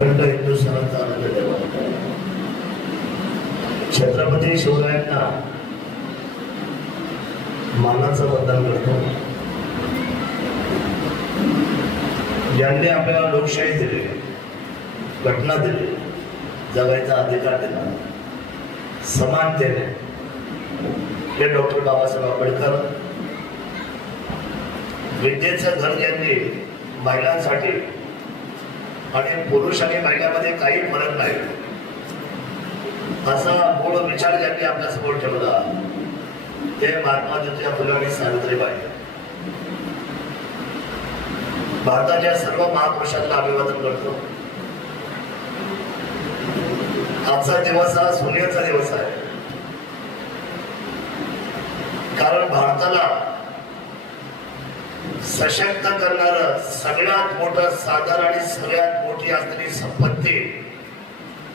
अखंड हिंदुस्थानाचा आनंद छत्रपती शिवरायांना मानाचं मतदान करतो. ज्यांनी आपल्याला लोकशाही दिली घटना दिली जगायचा अधिकार दिला समानतेने हे डॉक्टर बाबासाहेब आंबेडकर विद्येचं घर ज्यांनी महिलांसाठी आणि पुरुष आणि महिलांमध्ये काही फरक नाही. असा मूळ विचार ज्यांनी आपल्यासमोर ठेवला ते महात्मा ज्योतिबा फुले आणि सावित्रीबाई. भारताच्या सर्व महापुरुषांना अभिवादन करतो. आजचा दिवस हा सोनियाचा दिवस आहे. कारण भारताला सशक्त करणार सगळ्यात मोठं साधन आणि सगळ्यात मोठी असलेली संपत्ती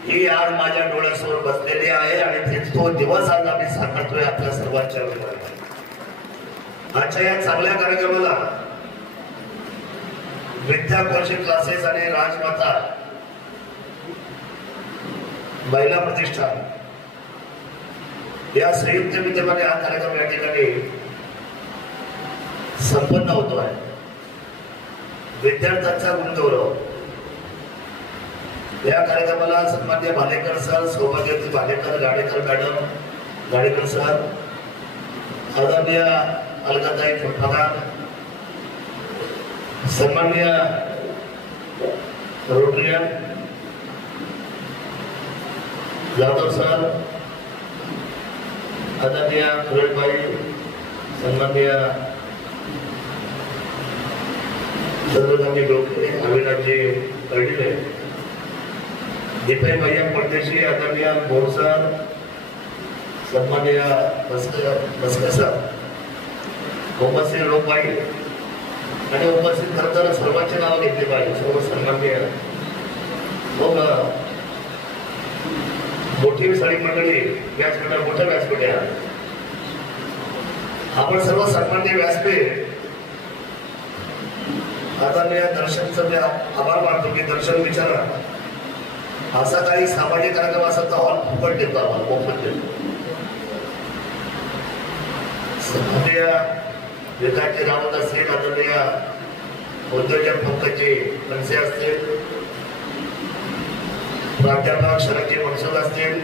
ही आज माझ्या डोळ्यासमोर बसलेली आहे आणि ते तो दिवस आज आम्ही साकारतोय आपल्या सर्वांच्या वेळेला आजच्या या चांगल्या कार्यक्रमाला विद्या क्लासेस आणि राजमाता महिला प्रतिष्ठान या संयुक्त विद्यमाने हा कार्यक्रम या ठिकाणी संपन्न होतो आहे. विद्यार्थ्यांचा गुणगौरव. या कार्यक्रमाला सन्मान्य भालेकर सर सौभाग्यवती भालेकर गाडेकर मॅडम गाडेकर सर आदरणीय अलगाताई फुटफाकार सन्मान्य रोटरियन जाधव सर आदरणीय सुरेशभाई सन्मान्य चंद्रकांती डोके अविनाशजी कर्डिले दीपक भैया परदेशी आदरणीय बोरसर सन्मान्य बसकर सर उपस्थित पाहिजे आणि उपस्थित करताना सर्वांचे नाव घेतले पाहिजे. सर्व सन्मान्य मग मोठी साडी मंडळी व्यासपीठा मोठ्या व्यासपीठ आपण सर्व सन्मान्य व्यासपीठ आता मी या दर्शनचं मी आभार मानतो की दर्शन विचारा. असा काही सामाजिक कार्यक्रम असा तर हॉल फुकट देतो आम्हाला मोफत देतो. सन्माननीय विकासजी रावत असतील आदरणीय उद्योजक पंकजे मनसे असतील प्राध्यापक शरदजी मनसद असतील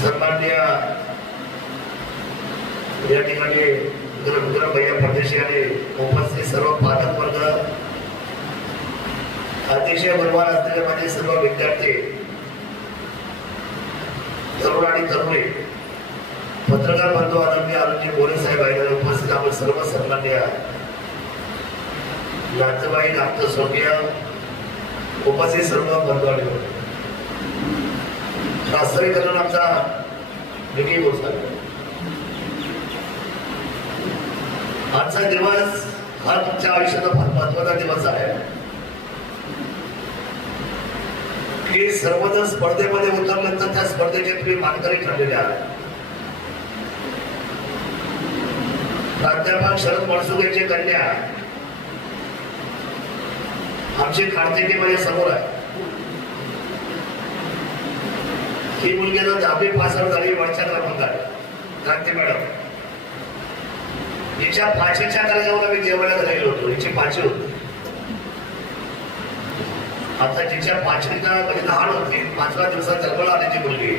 सन्मान्य या ठिकाणी रुद्र भैया परदेशी आणि उपस्थित सर्व पालक वर्ग अतिशय बलवान असलेले माझे सर्व विद्यार्थी तरुण आणि तरुणी पत्रकार बंधू आदरणीय आरोग्य बोरे साहेब आहेत उपस्थित आपण सर्व सन्मान्य नाथबाई नाथ स्वर्गीय उपस्थित सर्व बंधू आणि शास्त्रीकरण आमचा विकी गोसावी. आजचा दिवस हा तुमच्या आयुष्याचा फार महत्त्वाचा दिवस आहे. की सर्वजण स्पर्धेमध्ये उतरल्यानंतर त्या स्पर्धेचे तुम्ही मानकरी ठरलेले आहात. प्राध्यापक शरद मनसुखेची कन्या. आमची कार्तिकी माझ्यासमोर आहे. ही मुलगी आता दहावी पास आउट झाली वरच्या क्रमांकात क्रांती मॅडम. हिच्या फाशीच्या कार्यक्रमाला मी जेवणाला गेलो होतो. हिची फाशी होती. आता जिच्या पाचवीचा म्हणजे लहान होती पाचव्या दिवसात जन्माला ती मुलगी.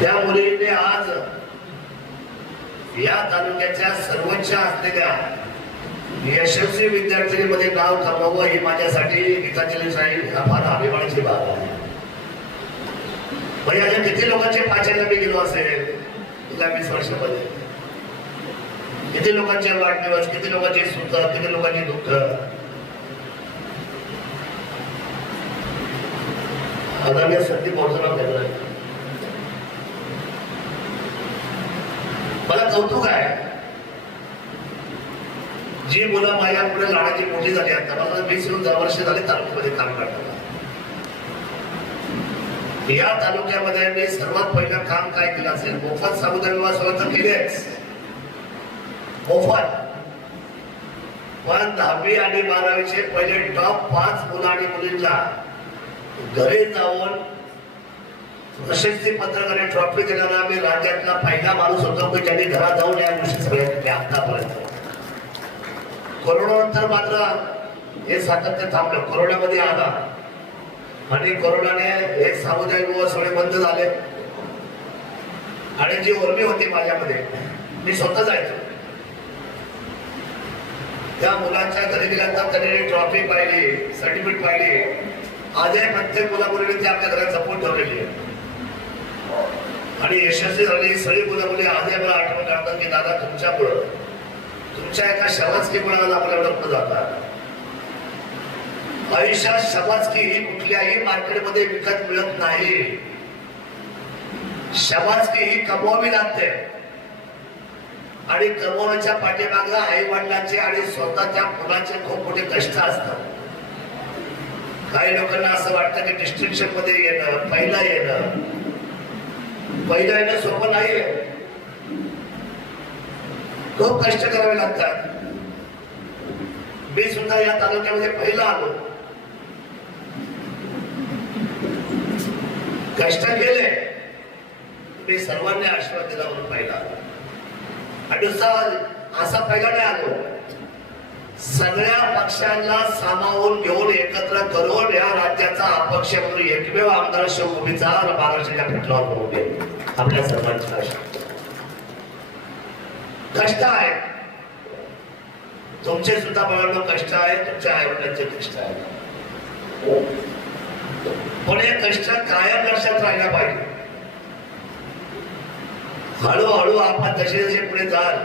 त्या मुलीने आज या तालुक्याच्या सर्वोच्च असलेल्या यशस्वी विद्यार्थिनीमध्ये नाव कमावं ही माझ्यासाठी गीतांजली साहेब हा फार अभिमानाची बाब आहे. म्हणजे किती लोकांचे पाचव्याला मी गेलो असेल? तुला वीस वर्षामध्ये. किती लोकांचे वाढदिवस किती लोकांची सुख किती लोकांची दुःख? आदरणीय संधी पोहोचणार घेतलाय मला कौतुक आहे. जी मुलं माझ्या पुढे लाडाची मोठी झाली आता मला वीस दहा वर्ष झाले तालुक्यामध्ये काम करताना या तालुक्यामध्ये मी सर्वात पहिलं काम काय केलं असेल? मोफत समुदाय विवाह तर केलेच. मोफत. पण दहावी आणि बारावीचे पहिले टॉप पाच मुलं आणि मुलींना घरी जाऊन प्रशस्ती पत्रक आणि ट्रॉफी देणारा मी राज्यातला पहिला माणूस होतो की ज्यांनी घरात जाऊन या गोष्टी सगळ्या आतापर्यंत. कोरोना नंतर मात्र हे सातत्य थांबलं. कोरोनामध्ये आला. आणि कोरोनाने हे सामुदायिक विवाह सगळे बंद झाले. आणि जी उर्मी होती माझ्यामध्ये मी स्वतः जायचो. त्या मुलांच्या घरी गेल्यानंतर त्यांनी ट्रॉफी पाहिली सर्टिफिकेट पाहिली आजही प्रत्येक मुलामुलीने ते आपल्या घरात जपून ठेवलेली आहे. आणि यशस्वी झाली सगळी मुलं मुली आजही मला आठवण काढतात की दादा तुमच्यामुळं तुमच्या एका शबासकीमुळे आज आपल्याला लग्न जातात? आयुष्यात शबासकी ही कुठल्याही मार्केटमध्ये विकत मिळत नाही. शबासकी ही कमवावी लागते. आणि कमवण्याच्या पाठीमागं आई वडिलांचे आणि स्वतःच्या मुलाचे खूप मोठे कष्ट असतात. काही लोकांना असं वाटतं की डिस्ट्रिक्शनमध्ये येणं पहिला येणं. पहिलं येणं सोपं नाही खूप कष्ट करावे लागतात. मी सुद्धा या तालुक्यामध्ये पहिला आलो. कष्ट केले मी सर्वांनी आशीर्वाद दिला म्हणून पहिला. आणि असा पहिला नाही आलो सगळ्या पक्षांना सामावून घेऊन एकत्र करून या राज्याचा अपक्ष म्हणून एकमेव आमदार शिवभूमीचा महाराष्ट्राच्या पटलावर होऊ दे आपल्या सर्वांची आशा कष्ट आहे. तुमचे सुद्धा बघायला कष्ट आहे तुमच्या आईवडिलांचे कष्ट आहे. पण या कष्ट कायम लक्षात राहिला पाहिजे. हळूहळू आपण जसे जसे पुढे जाल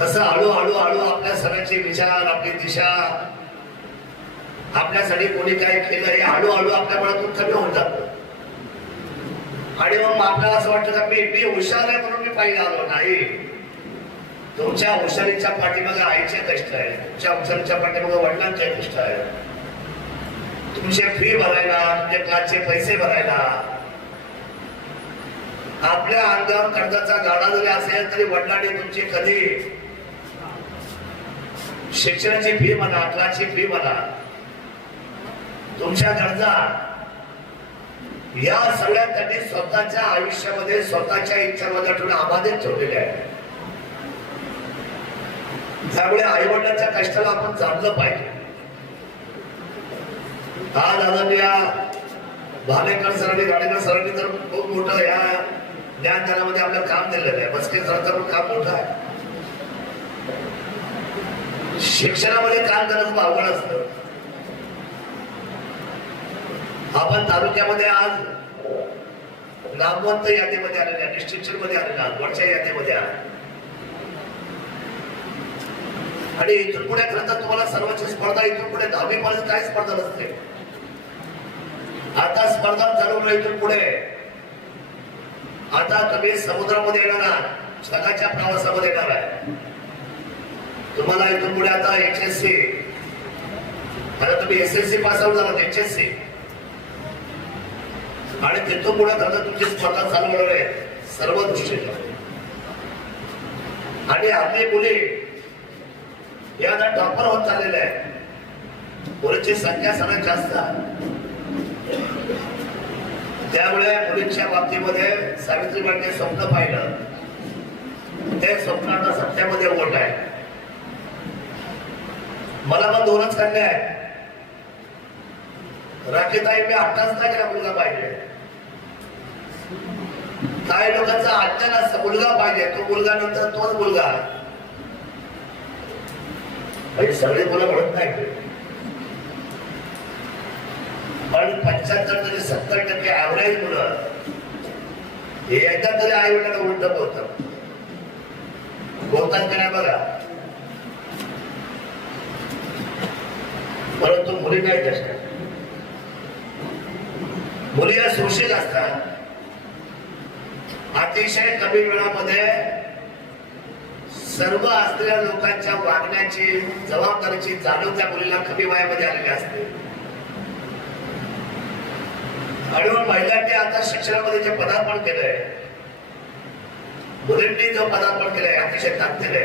तसं हळूहळू हळू आपल्या सगळ्यांचे विचार आपली दिशा आपल्यासाठी कोणी काय केलं हे हळूहळू आपल्या मनातून कमी होऊन जात. आणि मग आपल्याला असं वाटतं का मी मी हुशार आहे म्हणून मी पाहिजे आलो नाही. तुमच्या हुशारीच्या पाठीमागे आईचे कष्ट आहे तुमच्या हुशारीच्या पाठीमागे वडिलांचे कष्ट आहे तुमचे फी भरायला तुमचे क्लासचे पैसे भरायला. आपल्या अंगावर कर्जाचा गाडा जरी असेल तरी वडिलांनी तुमची कधी शिक्षणाची फी म्हणा क्लासची फी म्हणा तुमच्या गरजा या सगळ्या त्यांनी स्वतःच्या आयुष्यामध्ये स्वतःच्या इच्छांमध्ये ठेवून अबाधित ठेवलेल्या आहेत. त्यामुळे आई वडिलांच्या कष्टाला आपण जाणलं पाहिजे. आज दादा भालेकर सरांनी गाडेकर सरांनी तर खूप मोठं या ज्ञानदानामध्ये आपलं काम दिलेलं आहे. बसके सरांचं पण काम मोठं आहे. शिक्षणामध्ये काम करणं खूप अवघड असतं. आपण तालुक्यामध्ये आज नामवंत यादीमध्ये आलेल्या डिस्ट्रिक्शनमध्ये आलेला वरच्या यादीमध्ये आहात आणि इथून पुढे खरं तर तुम्हाला सर्वांची स्पर्धा इथून पुढे दहावी पर्यंत काय स्पर्धा नसते. आता स्पर्धा चालू होईल तर पुढे. आता तुम्ही समुद्रामध्ये येणार आहात. जगाच्या प्रवासामध्ये येणार आहे तुम्हाला इथून पुढे आता एच एस सी आता तुम्ही S S C pass out झाला एच एस सी आणि तिथून पुढे आता तुमची स्पर्धा चालू होणार आहे. सर्व दृष्टीने. आणि आपली मुली या आता टॉपर होत चाललेल्या आहे मुलीची संख्या सगळ्यात जास्त आहे. त्यामुळे मुलींच्या बाबतीमध्ये सावित्रीबाईंनी स्वप्न पाहिलं. ते स्वप्न आता सत्यामध्ये ओढ आहे. मला पण दोनच कन्या आहेत. राखीताई मी आत्ताच नाही केला मुलगा पाहिजे. काही लोकांचा आत्ता असतं मुलगा पाहिजे. तो मुलगा नंतर तोच मुलगा म्हणजे सगळे मुलं म्हणत नाही पण पंच्याहत्तर तरी सत्तर टक्के ऍव्हरेज मुलं हे एकदा तरी आई वडिलांना उलट बोलतात. बोलतात की नाही बघा? परंतु मुली नाही असतात मुली या सुशील असतात. अतिशय कमी वेळामध्ये सर्व असलेल्या लोकांच्या वागण्याची जबाबदारीची जाणीव त्या मुलीला कमी वयामध्ये आलेली असते. आणि मग महिलांनी आता शिक्षणामध्ये जे पदार्पण केलंय मुलींनी जो पदार्पण केलंय अतिशय ताकदीने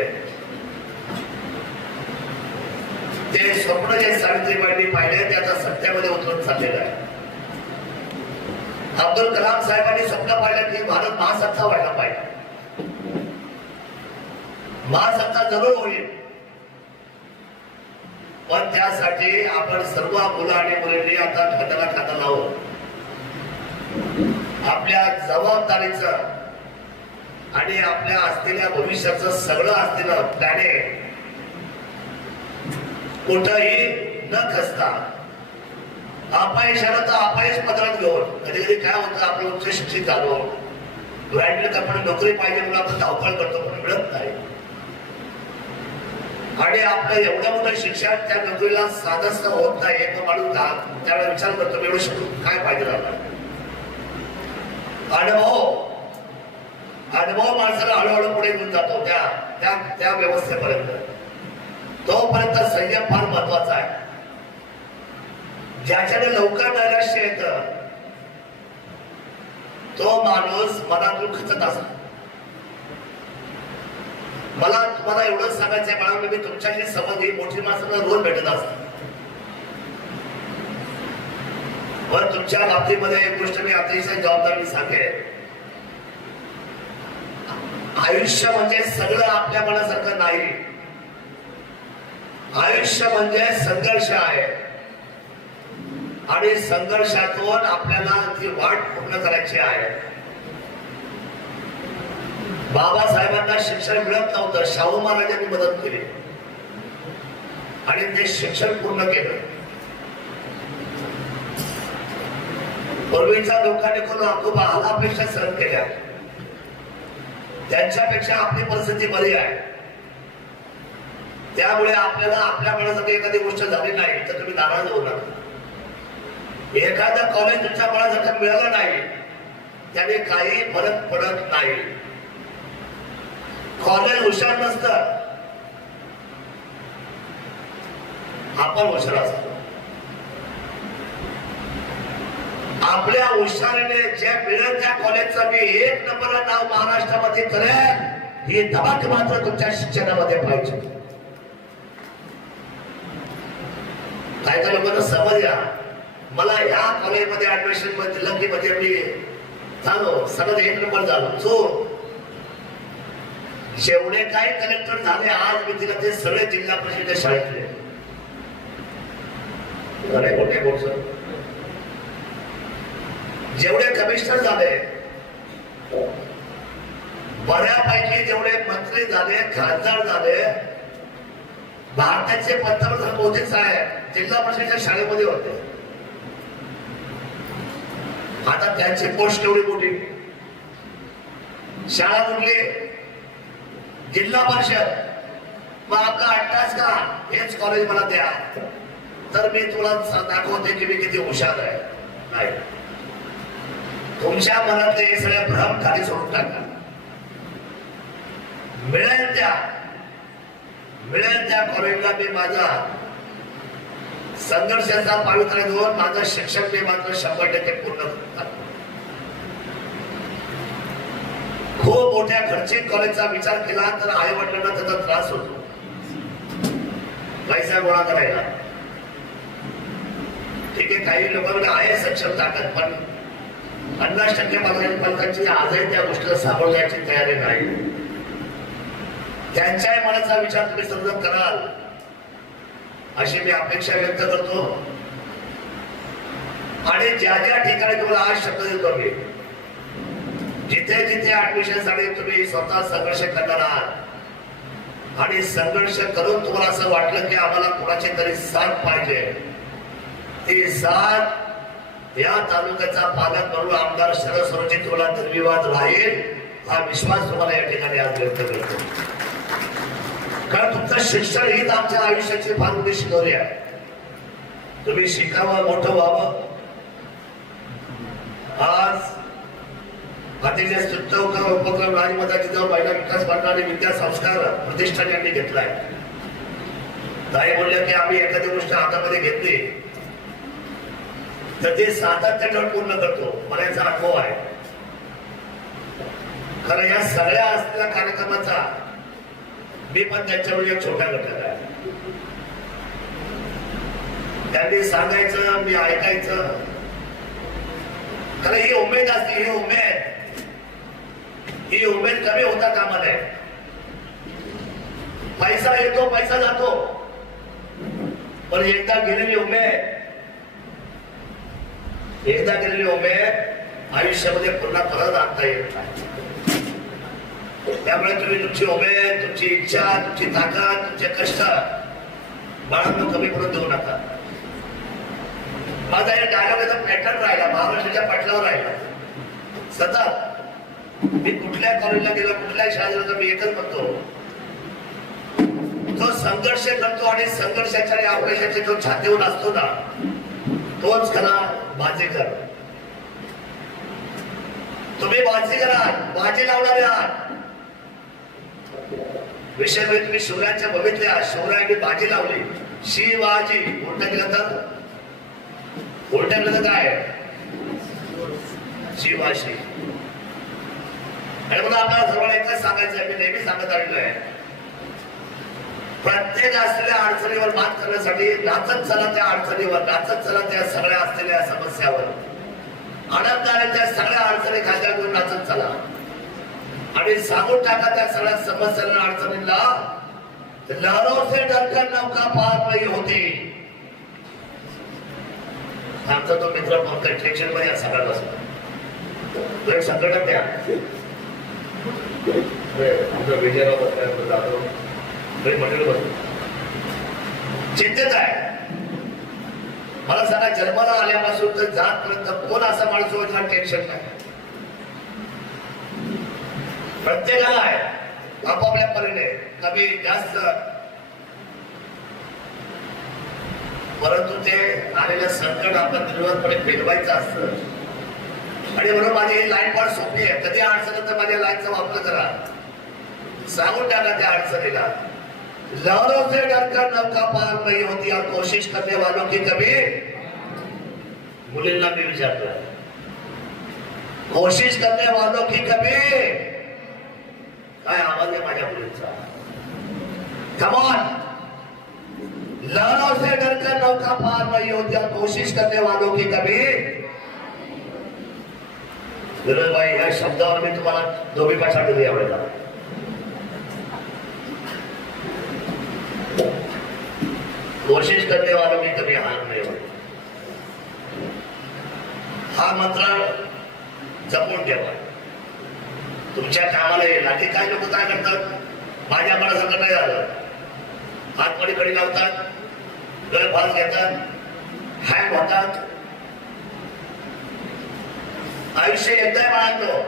ते स्वप्न जे सावित्रीबाईंनी पाहिले ते आता सत्यामध्ये उतरून चाललेलं आहे. अब्दुल कलाम साहेबांनी स्वप्न पाहिलं की भारत महासत्ता व्हायला पाहिजे. महासत्ता जरूर होईल. पण त्यासाठी आपण सर्व मुलं आणि मुलींनी आता खात्याला खाता लावू आपल्या जबाबदारीचं आणि आपल्या असलेल्या भविष्याचं सगळं असलेलं प्लॅनेट कुठंही न खसता अपयशाला तर अपयश पत्रात घेऊन कधी कधी काय होतं आपण उच्च शिक्षित झालो ग्रॅज्युएट आपण नोकरी पाहिजे म्हणून आपण धावपळ करतो पण मिळत नाही. आणि आपलं एवढं मोठं शिक्षण त्या नोकरीला साधस्त होत नाही तो माणूस त्याला विचार करतो मिळू एवढं शिकून काय फायदा झाला? अनुभव अनुभव माणसाला हळूहळू पुढे घेऊन जातो त्या त्या त्या व्यवस्थेपर्यंत. तोपर्यंत संयम फार महत्त्वाचा आहे. ज्याच्याने लवकर नैराश्य येत तो माणूस मनातून खचत असतो. मला तुम्हाला एवढंच सांगायचंय मला मी तुमच्याशी संबंध ही मोठी माणसाला रोज भेटत असतो. पण तुमच्या बाबतीमध्ये एक गोष्ट मी अतिशय जबाबदारी सांगेन. आयुष्य म्हणजे सगळं आपल्या मनासारखं नाही. आयुष्य म्हणजे संघर्ष आहे. आणि संघर्षातून आपल्याला ती वाट पूर्ण करायची आहे. बाबासाहेबांना शिक्षण मिळत नव्हतं शाहू महाराजांनी मदत केली. आणि ते शिक्षण पूर्ण केलं. पूर्वीच्या लोकांनी कोण खूप अपेक्षा सहन केल्या त्यांच्यापेक्षा आपली परिस्थिती बरी आहे. त्यामुळे आपल्याला आपल्या मनासाठी एखादी गोष्ट झाली नाही तर तुम्ही नाराज होऊ नका. एखादं कॉलेज तुमच्या मनासाठी मिळालं नाही त्याने काही फरक पडत नाही. कॉलेज हुशार नसत. आपण हुशार असतो. आपल्या हुशारीने ज्या मिळेल त्या कॉलेजचं मी एक नंबरला नाव महाराष्ट्रामध्ये करेन. ही धमाक मात्र तुमच्या शिक्षणामध्ये पाहिजे. काय काय लोकांना समज या. मला या कॉलेजमध्ये ऍडमिशनमध्ये दिलं मध्ये मी झालो. सगळं एक नंबर झालो. चो जेवढे काही कलेक्टर झाले आज मी तिला ते सगळे जिल्हा परिषद शाळेतले अरे मोठे बोल जेवढे कमिशनर झाले बऱ्यापैकी जेवढे मंत्री झाले खासदार झाले भारताचे पंतप्रधान मोदी साहेब जिल्हा परिषदेच्या शाळेमध्ये होते. आता त्यांची पोस्ट केवढी मोठी? शाळा कुठली? जिल्हा परिषद. मग आपला अट्टास का? हेच कॉलेज मला द्या. तर मी तुला दाखवते की मी किती हुशार आहे. नाही. तुमच्या मनातले हे सगळे भ्रम खाली सोडून टाका मिळेल त्या मिळेल त्या कॉलेजला मी माझा संघर्षाचा पावित्र्य घेऊन माझं शिक्षण मी मात्र शंभर टक्के पूर्ण खूप मोठ्या खर्चिक कॉलेजचा विचार केला तर आई वडिलांना त्याचा त्रास होतो. पैसा गोळा करायला. ठीक आहे काही लोकांना आहे सक्षम ताकद पण पन्नास टक्के पालकांची पालकांची आजही त्या गोष्टीला सापडण्याची तयारी नाही. त्यांच्याही मनाचा विचार तुम्ही समजून कराल. अशी मी अपेक्षा व्यक्त करतो. आणि ज्या ज्या ठिकाणी तुम्हाला आज शब्द देतो मी जिथे जिथे ऍडमिशनसाठी तुम्ही स्वतः संघर्ष करणार आहात आणि संघर्ष करून तुम्हाला असं वाटलं की आम्हाला कोणाची तरी साथ पाहिजे ती साथ या तालुक्याचा पालक म्हणून आमदार शरद सोनची तुम्हाला निर्विवाद राहील हा विश्वास तुम्हाला या ठिकाणी आज व्यक्त करतो. कारण तुमचं शिक्षण हीच आमच्या आयुष्याची फार मोठी शिकवली आहे. तुम्ही शिकावं मोठं व्हावं. आज अतिशय स्तुत्य उपक्रम राजमताची जवळ महिला विकास मंडळाने विद्या संस्कार प्रतिष्ठान यांनी घेतलाय. ताई बोलल्या की आम्ही एखादी गोष्ट हातामध्ये घेतली तर ते सातत्याने पूर्ण करतो मला याचा अनुभव आहे. खरं या सगळ्या असलेल्या कार्यक्रमाचा मी पण त्यांच्यावर एक छोटा घटक आहे. त्यांनी सांगायचं मी ऐकायचं. खरं ही उमेद असते ही उमेद. ही उमेद कमी होता कामा नये पैसा येतो पैसा जातो. पण एकदा गेलेली उमेद एकदा गेलेली उमेद आयुष्यामध्ये पुन्हा परत आणता येत नाही. त्यामुळे तुम्ही तुमची उमेद तुमची इच्छा तुमची ताकद तुमचे कष्ट बाळांना कमी करून देऊ नका. माझा या डायलॉगचा पॅटर्न राहिला महाराष्ट्राच्या पाटलावर राहिला. सतत. मी कुठल्या कॉलेजला गेलो कुठल्या शाळेला मी एकच म्हणतो. जो संघर्ष करतो आणि संघर्षाच्या आणि अपयशाचे जो छातीवर असतो ना. तोच खरा बाजीकर तुम्ही बाजीकर आहात बाजी लावणारे आहात. विषय म्हणजे तुम्ही शिवरायांच्या बघितल्या शिवरायांनी बाजी लावली. शिवाजी उलट केलं तर? उलट केलं तर काय? शिवाशी आणि मला आपल्याला सर्वांना एकच सांगायचं मी नेहमी सांगत आलेलो आहे. प्रत्येक असलेल्या अडचणीवर मात करण्यासाठी नाचत चला त्या अडचणीवर नाचत चला त्या सगळ्या असलेल्या समस्यावर. आनंदाने सगळ्या अडचणी खात्या घेऊन नाचत चला. आणि सांगून टाका त्या सगळ्या समस्यांना अडचणींना लहरों से डरकर नौका पार नाही होती. आमचा तो मित्र पंकज टेन्शनमध्ये सगळ्यात असतो संघटक एक संकटात विजयराव बसल्या जातो तरी चिंतेत आहे. मला सांगा जन्माला आल्यापासून तर जातपर्यंत कोण असा माणूस होईल टेन्शन नाही. प्रत्येकाला आहे. आपापल्या परीने. कमी जास्त. परंतु ते आलेलं संकट आपण निर्वतपणे फिरवायचं असतं. आणि म्हणून माझी ही लाईन फार सोपी आहे. कधी अडचण तर माझ्या लाईनचा वापर करा सांगून टाका त्या अडचणीला. लहरों से डरकर नौका पार नहीं होती और कोशिश करने वालों की कभी मुलींना भी विचार कोशिश करने वालों की कभी काय आवाज आहे माझ्या मुलींचा? कमॉन लहरों से डरकर नौका पार नहीं होती और कोशिश करने वालों की कभी विरोध भाई या शब्दावर मी तुम्हाला दोबी पाठ दिली यावेळेला कोशिश करने वालों की कभी हार नहीं होती। हा मंत्र जपून ठेवा। तुमच्या कामाला येईल आणि काही लोक काय करतात? माझ्या मनासारखं नाही झालं. हात कडे कडे लावतात गळ फास घेतात हँग होतात. आयुष्य एकदा म्हणालो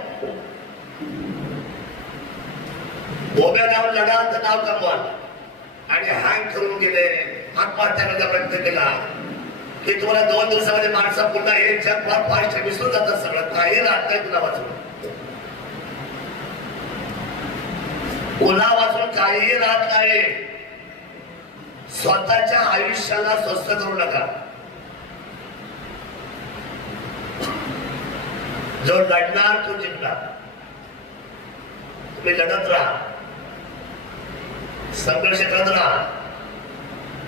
उभ्या नाव लढा तर नाव कमवाल आणि हँग करून गेले. आत्महत्या करण्याचा प्रयत्न केला. की तुम्हाला दोन दिवसामध्ये माणसं पुन्हा हे जग फार फास्ट विसरून जातात सगळं. काही राहत नाही तुला वाचून. पुन्हा वाचून काहीही राहत नाही. स्वतःच्या आयुष्याला स्वस्त करू नका. जो लढणार तो जिंकणार तुम्ही लढत राहा. संघर्ष करत राहा.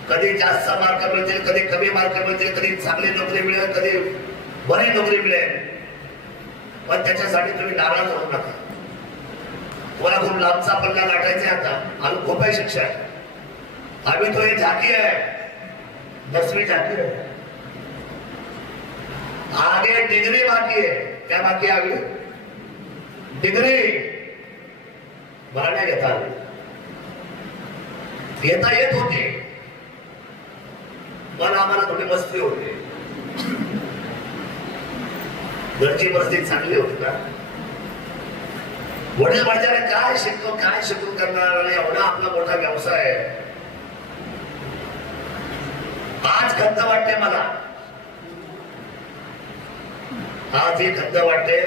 कधी जास्त मार्क मिळतील कधी कमी मार्क मिळतील कधी चांगली नोकरी मिळेल कधी बरी नोकरी मिळेल. पण त्याच्यासाठी तुम्ही नाराज होऊ नका. मला खूप लांबचा पल्ला गाठायचा आता. अजून खूप आहे. शिक्षा आम्ही तो एक झाकी आहे. दसवी झाकी आहे. आगे डिग्री बाकी आहे. क्या बाकी आहे आगे डिग्री भरण्या घेता येता घेता येत होती. पण आम्हाला थोडी मस्ती होते. घरची परिस्थिती चांगली होती ना वडील माझ्याने काय शिकतो काय शिकून करणार? एवढा आपला मोठा व्यवसाय आहे. आज खंत वाटते मला. आज ही खंत वाटते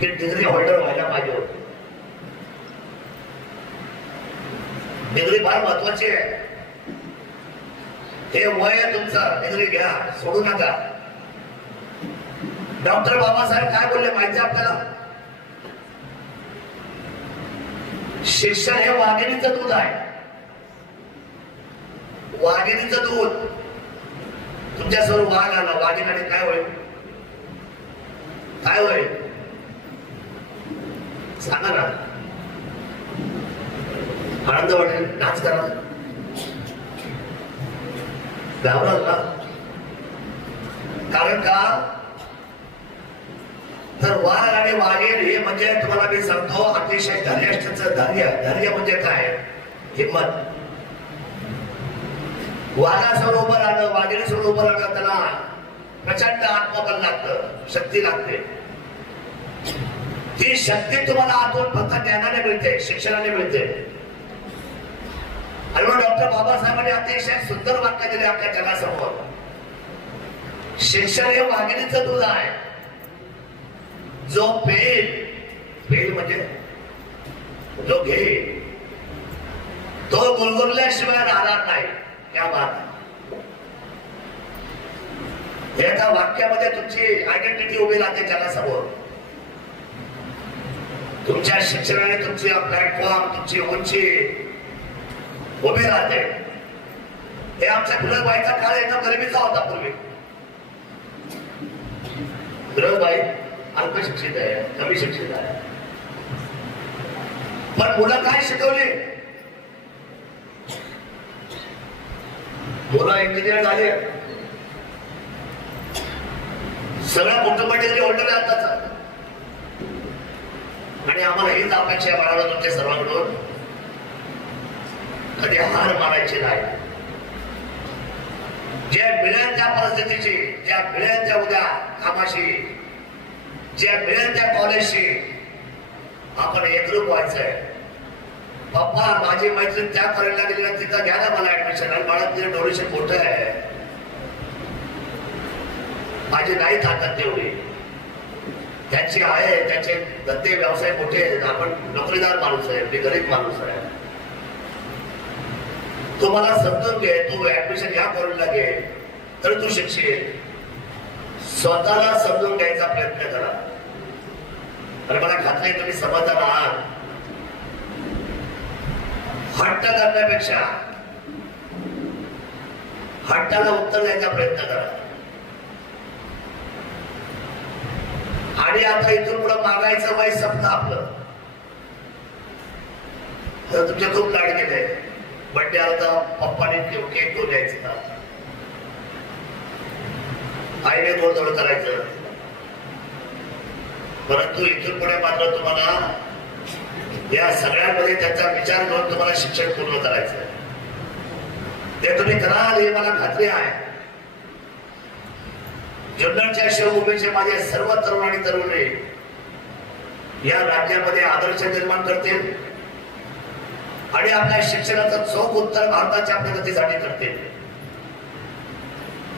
की डिग्री होल्डर व्हायला पाहिजे होते. डिग्री फार महत्वाची आहे. हे वय तुमचं घ्या सोडू नका. डॉक्टर बाबासाहेब काय बोलले माहिती आपल्याला? शिक्षण हे वाघिणीचं दूध आहे. वाघिणीचं दूध. तुमच्या सर्व वाघ आला वाघिणीने काय होईल? काय होईल? सांगा ना. आनंद वाटेल नाच करा. घाबराल. ना कारण का? तर वाघ आणि वाघेर हे म्हणजे तुम्हाला मी सांगतो अतिशय धैर्यष्ठच धैर्य. धैर्य म्हणजे काय? हिंमत वाघासमोर उभं राहणं वाघिणीसमोर उभं राहणं त्याला प्रचंड आत्मबल लागतं शक्ती लागते. ती शक्ती तुम्हाला आतून फक्त ज्ञानाने मिळते शिक्षणाने मिळते. आणि डॉक्टर बाबासाहेबांनी अतिशय सुंदर वाक्य दिले आपल्या जगासमोर. शिक्षण हे वाघिणीच दूध आहे. जो पेल पेल म्हणजे जो घे तो गुलगुरल्याशिवाय राहणार नाही. या बात याच्या वाक्यामध्ये तुमची आयडेंटिटी उभी राहते जगासमोर. तुमच्या शिक्षणाने तुमची प्लॅटफॉर्म तुमची उंची उभी राहते हे आमच्या गुलाबाईचा काळ एकदम गरिबीचा होता पूर्वी. गुलाबाई अल्प शिक्षित आहे कमी शिक्षित आहे. पण मुलं काय शिकवली? मुलं इंजिनियर झाले. सगळं कुटुंब ऑर्डर आहे आताच. आणि आम्हाला हीच अपेक्षा आहे बाळाला तुमच्या सर्वांकडून. कधी हार मानायची नाही. ज्या मिळेल परिस्थितीची ज्या मिळेल उद्या कामाशी ज्या मिळेल त्या कॉलेजशी आपण एकरूप व्हायचंय. पप्पा माझी मैत्रीण त्या कॉलेजला गेली ना तिथं घ्या ना मला ऍडमिशन आणि मला तिथे डोळेशी मोठं आहे. माझी नाही ताकद तेवढी. त्यांची आहे त्याचे धंदे व्यवसाय मोठे आहेत. आपण नोकरीदार माणूस आहे मी गरीब माणूस आहे. तुम्हाला मला समजून घे तू ऍडमिशन या कॉलेजला घे तर तू शिकशील. स्वतःला समजून घ्यायचा प्रयत्न करा. आणि मला खात्री तुम्ही समाधान आहात. हट्ट करण्यापेक्षा हट्टाला उत्तर द्यायचा प्रयत्न करा. आणि आता इथून पुढे मागायचं वय संपलं आपलं. तर तुमचे खूप लाड गेले. बड्डे आला तर पप्पाने केक घेऊन द्यायचं. आईने गोडधोड करायचं. परंतु इथून पुढे मात्र तुम्हाला या सगळ्यांमध्ये त्याचा विचार करून तुम्हाला शिक्षण पूर्ण करायचं. ते तुम्ही कराल हे मला खात्री आहे. जुन्नरच्या शिवभूमीचे माझे सर्व तरुण आणि तरुणी या राज्यामध्ये आदर्श निर्माण करतील. आणि आपल्या शिक्षणाचं चोख उत्तर भारताच्या प्रगतीसाठी करते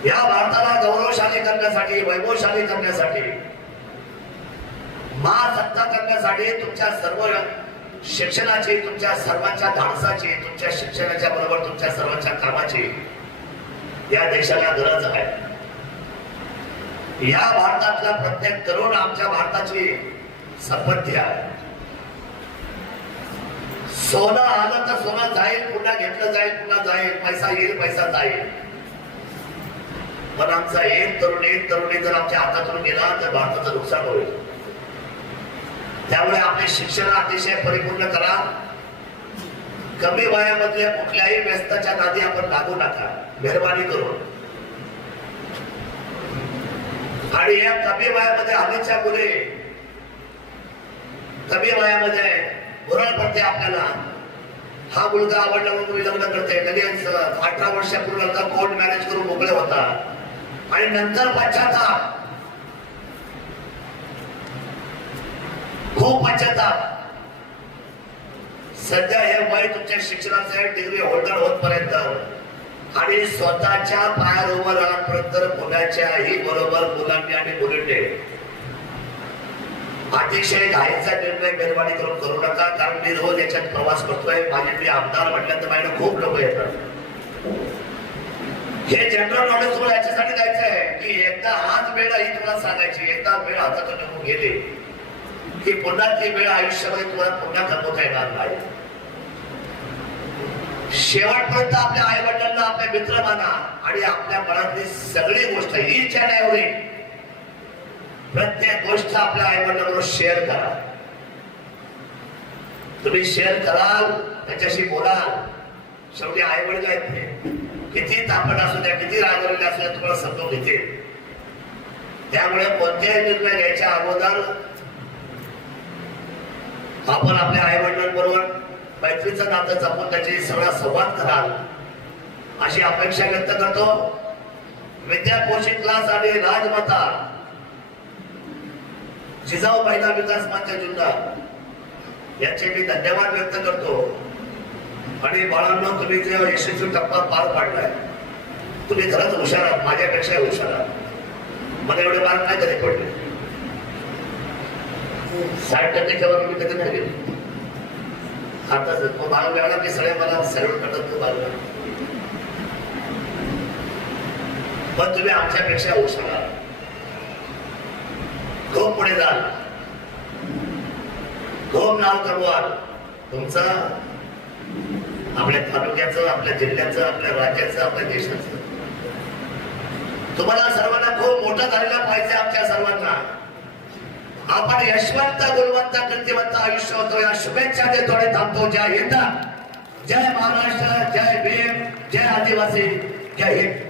या भारताला गौरवशाली करण्यासाठी वैभवशाली करण्यासाठी महासत्ता करण्यासाठी तुमच्या सर्व शिक्षणाची तुमच्या सर्वांच्या धाडसाची तुमच्या शिक्षणाच्या बरोबर तुमच्या सर्वांच्या कामाची या देशाला गरज आहे. या भारतातला प्रत्येक तरुण आमच्या भारताची संपत्ती आहे. सोनं आलं तर सोनं जाईल पुन्हा घेतलं जाईल पुन्हा जाईल पैसा येईल पैसा जाईल. पण आमचा एक तरुण एक तरुणी जर आमच्या हातातून गेला तर भारताचं नुकसान होईल. त्यामुळे आपले शिक्षण अतिशय परिपूर्ण करा. कमी वयामधल्या कुठल्याही व्यस्ताच्या नादी आपण लागू नका. मेहरबानी करून. आणि या कमी वयामध्ये हल्लीच्या मुले कमी वयामध्ये भुरळ पडते आपल्याला. हा मुलगा आवडला म्हणून लग्न करते लगेच अठरा वर्षापूर्वी कोर्ट मॅरेज करून मोकळे होता. आणि नंतर पश्चाताप. खूप पश्चाताप. सध्या हे वय तुमच्या शिक्षणाचे डिग्री होल्डर होतपर्यंत आणि स्वतःच्या पायावर राहतपर्यंत मुलाच्याही बरोबर मुलांनी आणि मुलींनी अतिशय घाईचा निर्णय मेहरबानी करून करू नका कारण मी रोज याच्यात प्रवास करतोय. माझे मी आमदार म्हटल्यानंतर माझ्या खूप लोक येतात हे जनरल नॉलेज तुम्हाला याच्यासाठी द्यायचं आहे की एकदा हाच वेळ ही तुम्हाला सांगायची एकदा वेळ हातातून निघून गेले की पुन्हा ती वेळ आयुष्यामध्ये तुम्हाला पुन्हा कमवता येणार नाही. शेवटपर्यंत आपल्या आई वडिलांना आपल्या मित्र माना आणि आपल्या मनातली सगळी गोष्ट हीच आहे एवढी प्रत्येक गोष्ट आपल्या आईवडिलांबरोबर शेअर करा. तुम्ही शेअर कराल त्याच्याशी बोलाल. शेवटी आई वडील आहेत ते किती तापट असू द्या किती रागवलेले असू द्या तुम्हाला समजून घेतील. त्यामुळे कोणत्याही निर्णय घ्यायच्या अगोदर आपण आपल्या आई वडिलांबरोबर मैत्रीचं नातं जपून त्याची सगळा संवाद कराल. अशी अपेक्षा व्यक्त करतो. विद्यापोषित क्लास आणि राजमाता जिजाऊ महिला विकास मंच जुन्नर याचे मी धन्यवाद व्यक्त करतो. आणि बाळांना तुम्ही जे यशस्वी टप्पा पार पाडलाय तुम्ही खरंच हुशार आहात माझ्यापेक्षा हुशार आहात. मला एवढे मार्क नाही कधी पडले. साठ टक्केच्यावर मी कधी नाही गेलो. आता तो भाग मिळाला की सगळे मला सॅल्यूट करतात तो भाग पण तुम्ही आमच्यापेक्षा हुशार आहात. खूप पुढे जाल. खूप नाव कमवाल तुमचं आपल्या तालुक्याचं आपल्या जिल्ह्याचं आपल्या राज्याचं आपल्या देशाचं. तुम्हाला सर्वांना खूप मोठा झालेला पाहिजे आमच्या सर्वांना. आपण यशवंत गुणवंत कृतिवंत आयुष्य होतो. या शुभेच्छा देतो थोडे थांबतो ज्या येतात जय महाराष्ट्र जय भीम जय आदिवासी. जय हिंद.